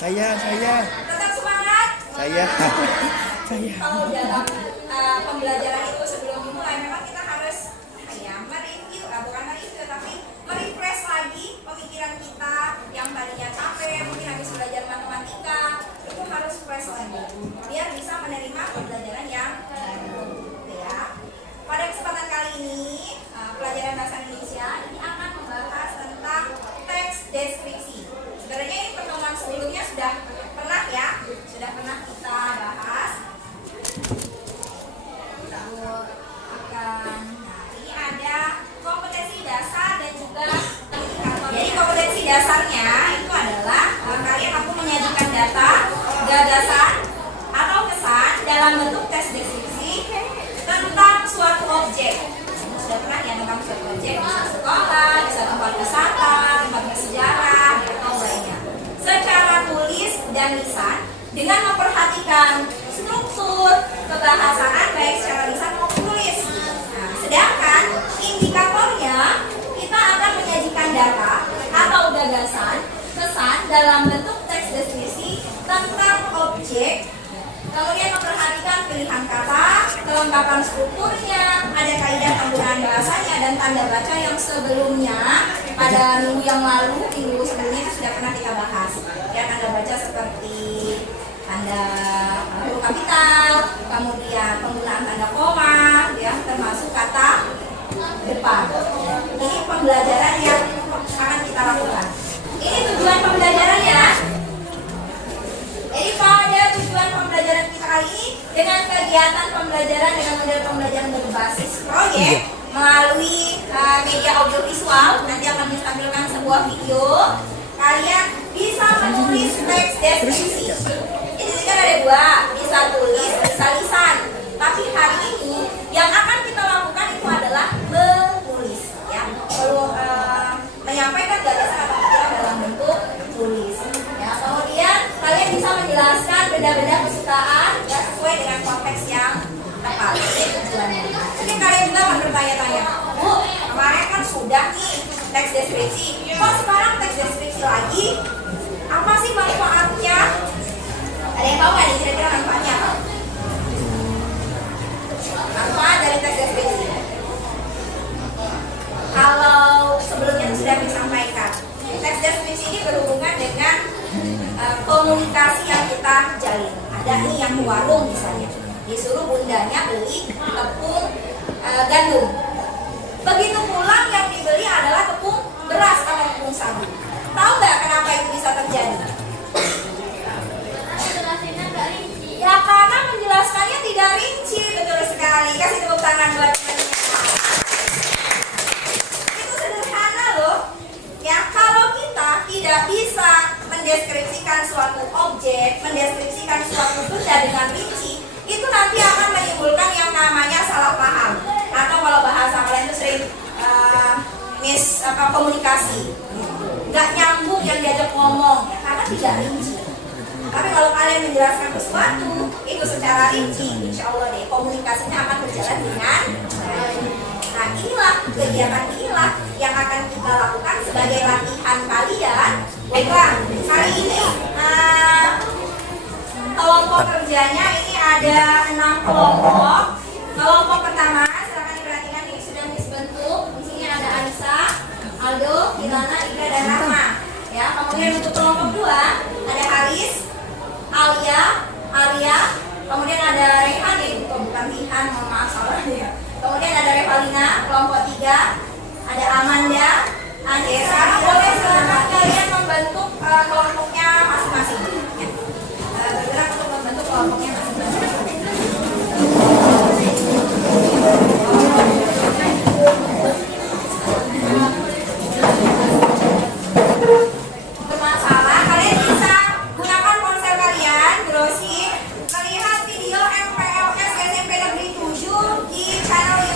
Saya. Tetap semangat. Saya. Kalau dalam pembelajaran itu sebelum mulai memang kita harus mereview, bukan mereview tapi merefresh lagi pemikiran kita yang tadinya capek, mungkin habis belajar matematika, itu harus fresh lagi biar bisa menerima pembelajaran yang baru. Ya. Pada kesempatan kali ini pelajaran bahasa Indonesia ini akan membahas tentang teks deskripsi. Sebenarnya ini pertemuan sebelumnya sudah pernah kita bahas. Ini ada kompetensi dasar dan juga indikator. Jadi kompetensi dasarnya itu adalah kalian mampu menyajikan data, gagasan atau kesan dalam bentuk teks deskripsi tentang suatu objek. Sudah pernah ya tentang suatu objek, bisa sekolah, bisa tempat wisata, tempat bersejarah, atau lainnya. Secara tulis dan lisan dengan memperhatikan struktur kebahasaan baik secara lisan maupun tulis. Nah, sedangkan indikatornya kita akan menyajikan data atau gagasan, kesan dalam bentuk teks deskripsi tentang objek. Kemudian memperhatikan pilihan kata, kelengkapan strukturnya, ada kaidah penggunaan bahasanya dan tanda baca yang sebelumnya pada minggu yang lalu, minggu sebelumnya itu sudah pernah kita bahas. Ya, tanda baca seperti tanda huruf kapital, kemudian penggunaan tanda koma, ya, termasuk kata depan. Ini pembelajaran yang akan kita lakukan. Ini tujuan pembelajarannya. Jadi pada tujuan pembelajaran kita kali ini dengan kegiatan pembelajaran dengan model pembelajaran berbasis proyek melalui media audiovisual, nanti akan ditampilkan sebuah video. Kalian bisa menulis teks deskripsi. Jadi kan ada dua, bisa tulis, bisa lisan. Tapi hari ini yang akan kita lakukan itu adalah menulis, ya. Perlu menyampaikan gagasan atau pikiran dalam bentuk tulis. Ya, kemudian kalian bisa menjelaskan benda-benda kesukaan ya, sesuai dengan konteks yang tepat. Tujuannya. Mungkin kalian juga akan bertanya-tanya, Bu, kemarin kan sudah nih teks deskripsi, kok sekarang teks deskripsi lagi? Apa sih manfaatnya? Ada yang tahu nggak nih kira-kira manfaatnya apa? Manfaat dari teks deskripsi. Kalau sebelumnya sudah disampaikan, teks deskripsi ini berhubungan dengan komunikasi yang kita jalin. Ada nih yang di warung misalnya, disuruh bundanya beli tepung gandum. Begitu pulang yang dibeli adalah tepung beras atau tepung sagu. Tahu nggak kenapa itu bisa terjadi? Ya karena menjelaskannya tidak rinci, betul sekali. Kasih tepuk tangan buat teman-teman. Itu sederhana loh. Ya kalau kita tidak bisa mendeskripsikan suatu objek, mendeskripsikan suatu benda dengan rinci, itu nanti akan menimbulkan yang namanya salah paham. Atau kalau bahasa kalian itu sering komunikasi, nggak nyambung yang diajak ngomong, ya, karena tidak rinci. Tapi kalau kalian menjelaskan sesuatu itu secara rinci, insya Allah deh komunikasinya akan berjalan dengan baik. Nah inilah kegiatan inilah yang akan kita lakukan sebagai latihan kalian. Baiklah, hari ini kelompok kerjanya ini ada 6 kelompok. Kelompok pertama, silakan diperhatikan ini sudah bentuk. Di sini ada Aisyah, Aldo, Ilana, Ika, dan Rahma. Ya, kemudian untuk kelompok 2 ada Haris, Alia, Arya, kemudian ada Rehan, bukan Rihan, mohon maaf salah ya. Kemudian ada Revalina, kelompok 3 ada Amanda, Andesa. Boleh silakan kalian membentuk kelompoknya masing-masing. Ya. Bergerak untuk membentuk kelompoknya masing-masing. Bermasalah, kalian bisa gunakan ponsel kalian, browsing, melihat video MPLS SMP Negeri 7 di channel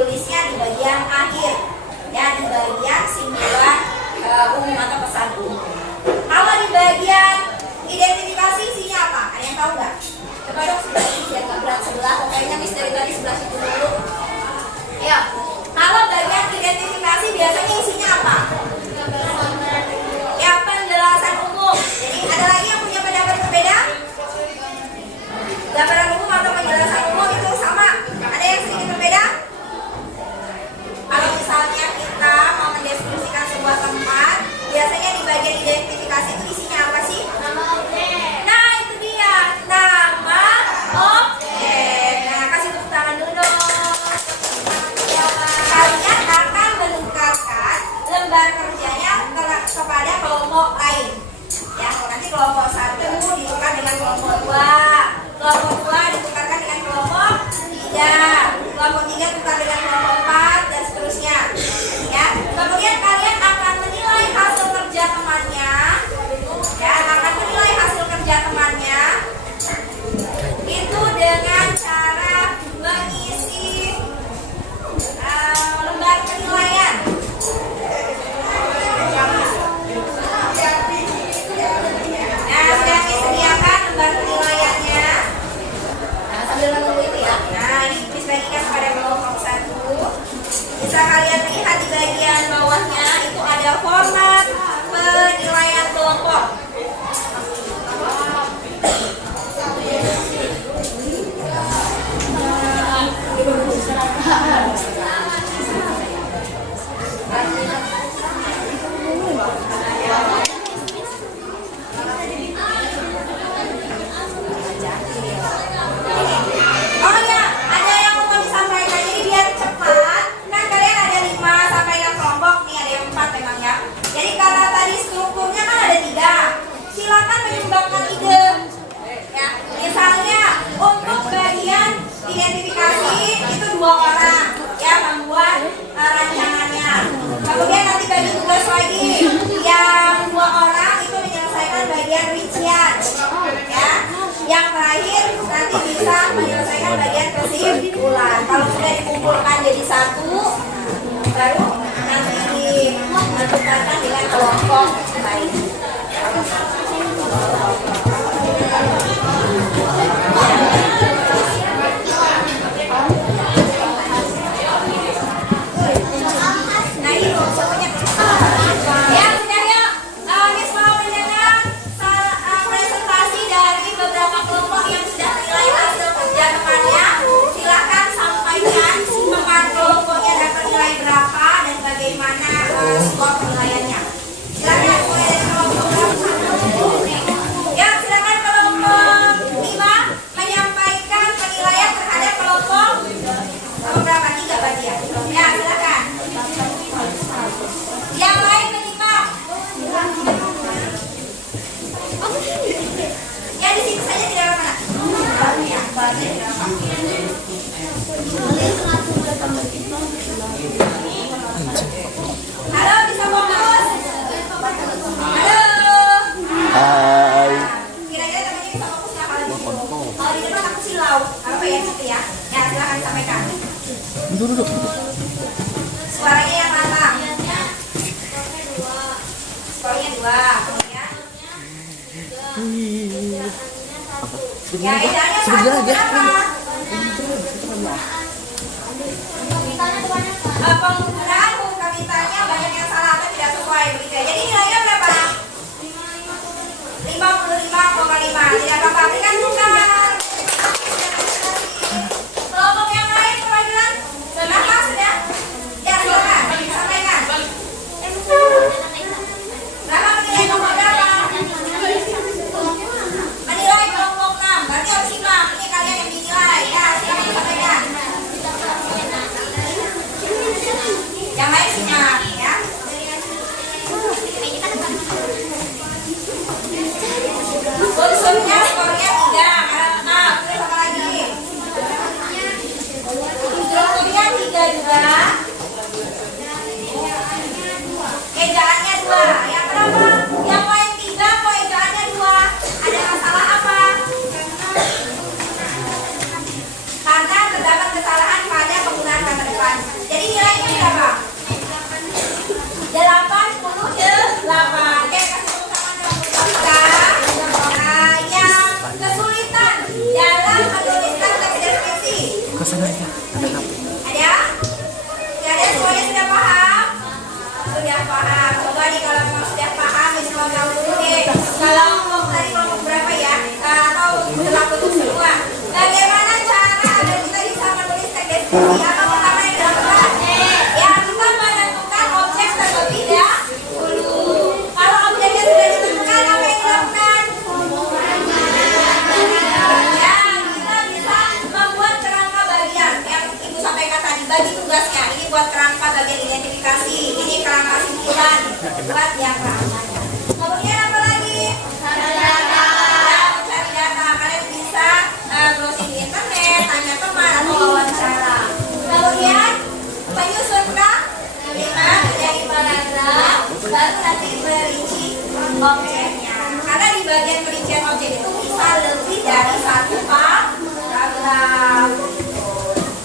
tulisnya di bagian akhir, ya, di bagian simpulan umum atau pesan umum. Kalau di bagian identifikasi isinya apa? Ada yang tahu nggak? Coba dong sebelah ini biar nggak berat sebelah. Pokoknya Miss dari tadi sebelah situ dulu. Ya, kalau bagian identifikasi biasanya isinya apa? Ya, penjelasan umum. Jadi ada lagi yang punya pendapat berbeda? Gambaran umum atau penjelasan umum itu sama? Ada yang sedikit berbeda? Kalau misalnya kita mau mendeskripsikan sebuah tempat, biasanya di bagian identifikasi itu isinya apa sih? Nama objek. Nah, itu dia, nama objek. Nah, kasih tepuk tangan dulu dong. Kalian akan menukarkan lembar kerjanya kepada kelompok lain. Ya, kalau nanti kelompok 1 ditukar dengan kelompok 2, kelompok 2 ditukarkan dengan kelompok 3, kelompok 3 tukar dengan kelompok 4, dan seterusnya. Ya, kemudian kalian akan menilai hasil kerja temannya. Ya, akan menilai hasil kerja temannya itu dengan cara mengisi lembar penilaian. Nah, sudah disediakan lembar penilaiannya. Nah, sambil menunggu itu ya. Nah, ini dibagikan pada kelompok 1. Bisa kalian lihat di bagian bawahnya itu ada format penilaian kelompok. Oh ya, ada yang mau disampaikan, jadi biar cepat. Kan kalian ada 5 sampai 6 kelompok, nih ada yang 4 memang ya. Jadi karena tadi strukturnya kan ada 3, silakan menyumbangkan ide. Ya, misalnya untuk bagian identifikasi itu 2 orang ya membuat rancangannya. Kemudian nanti bagi tugas lagi, yang 2 orang itu menyelesaikan bagian rincian. Ya, yang terakhir nanti bisa menyelesaikan bagian kesimpulan. Kalau sudah dikumpulkan jadi 1, baru nanti ditukarkan dengan kelompok lain. Nah, ini semuanya. Ya, sudah ya. Miss mau mendengar presentasi dari beberapa kelompok yang sudah menilai hasil kerja temannya. Silakan sampaikan teman kelompoknya dapat nilai berapa dan bagaimana skor penilaiannya. Silakan mulai dari kelompok berapa? Ya, silakan kelompok 5 menyampaikan penilaian terhadap kelompok berapa? 3 berarti ya. Ya, silakan. Yang lain menyimak. Ya, di situ saja tidak apa-apa. Ya, tidak apa-apa. Halo, bisa fokus? Halo. Hai. Kira-kira temannya bisa fokus nggak kalau di situ? Kalau di depan aku silau, apa ya gitu ya? Ya, silakan sampaikan. Duduk. Suaranya yang lantang. Skornya 2. Kemudian ya, idealnya 1 berapa? Penggunaan buku kapitanya banyak yang salah atau tidak sesuai begitu ya. Jadi nilainya berapa? 55,5. Tidak apa-apa, berikan tukar. Kelompok yang lain perwakilan berapa sudah? Ya, silakan sampaikan. Berapa menilai kelompok berapa? Menilai kelompok 6. Berarti harus simak. Ini kalian yang dinilai. Ya, silakan sampaikan. semuanya. Ini buat kerangka bagian identifikasi. Ini kerangka simpulan buat yang kerangka. Kemudian apa lagi? Mencari data. Kalian bisa browsing di internet, tanya teman atau wawancara. Kemudian penyusun menjadi paragraf, baru nanti merinci objeknya. Karena di bagian perincian objek itu bisa lebih dari satu paragraf.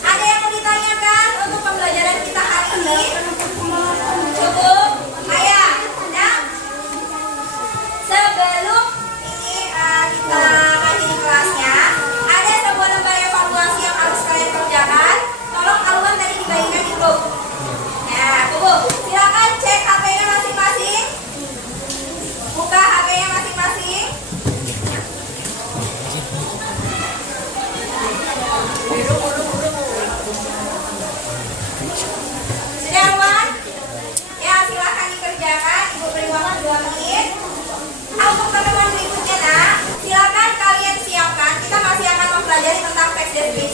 Ada yang mau ditanyakan untuk pembelajaran kita hari ini? Cukup? Ayah, nah, sebelum ini kita akhiri kelasnya, ada sebuah lembar evaluasi yang harus kalian kerjakan. Tolong aluan tadi dibagikan di grup. Nah, tunggu. Silakan cek HP-nya masing-masing. Buka HP-nya masing-masing. Sudah aman? Ya, silakan dikerjakan. Ibu beri waktu 2 menit. Untuk teman-teman berikutnya, nah, silakan kalian siapkan. Kita masih akan mempelajari tentang text description.